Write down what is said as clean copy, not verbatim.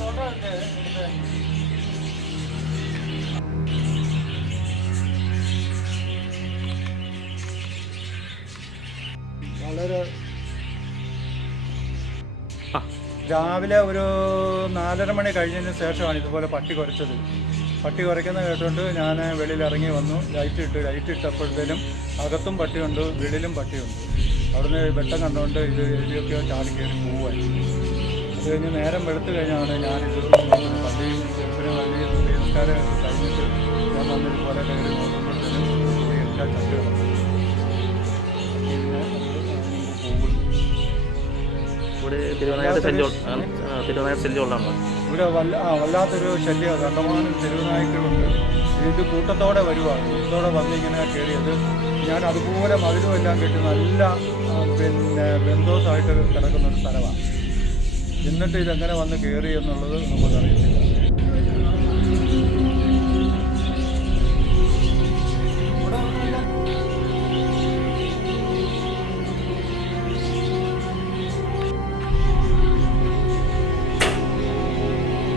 വളരെ രാവിലെ ഒരു 4:30 മണി കഴിഞ്ഞതിന് ശേഷമാണ് ഇതുപോലെ പട്ടി കുരച്ചത്. പട്ടി കുരയ്ക്കുന്ന കേട്ടുകൊണ്ട് ഞാൻ വെളിയിൽ ഇറങ്ങി വന്നു. ലൈറ്റ് ഇട്ടപ്പോഴത്തേനും അകത്തും പട്ടിയുണ്ട്, വെളിയിലും പട്ടിയുണ്ട്. അവിടുന്ന് വെട്ടം കണ്ടുകൊണ്ട് ഇത് എഴുതിയൊക്കെയോ ചാടി കയറി പോവായി. അത് കഴിഞ്ഞ് നേരം വെളുത്ത് കഴിഞ്ഞാണ് ഞാനിത് പള്ളിയും ചെറുപ്പിന് വലിയ നമസ്കാരം കഴിഞ്ഞിട്ട് ഞാൻ വന്നതുപോലെ കയറി നോക്കുമ്പോഴത്തേനും എല്ലാം ചട്ടി കിടന്നു. ഇവിടെ വല്ലാത്തൊരു ശല്യം, കണ്ടമാനം തെരുവുനായ്ക്കളുണ്ട്. ഇത് കൂട്ടത്തോടെ കൂട്ടത്തോടെ വന്നിങ്ങനെ കയറിയത്. ഞാൻ അതുപോലെ മതിലും എല്ലാം കെട്ടി നല്ല ബന്ധോസായിട്ട് കിടക്കുന്നൊരു സ്ഥലമാണ്. എന്നിട്ട് ഇതെങ്ങനെ വന്ന് കയറി എന്നുള്ളത് നമുക്കറിയത്തില്ല.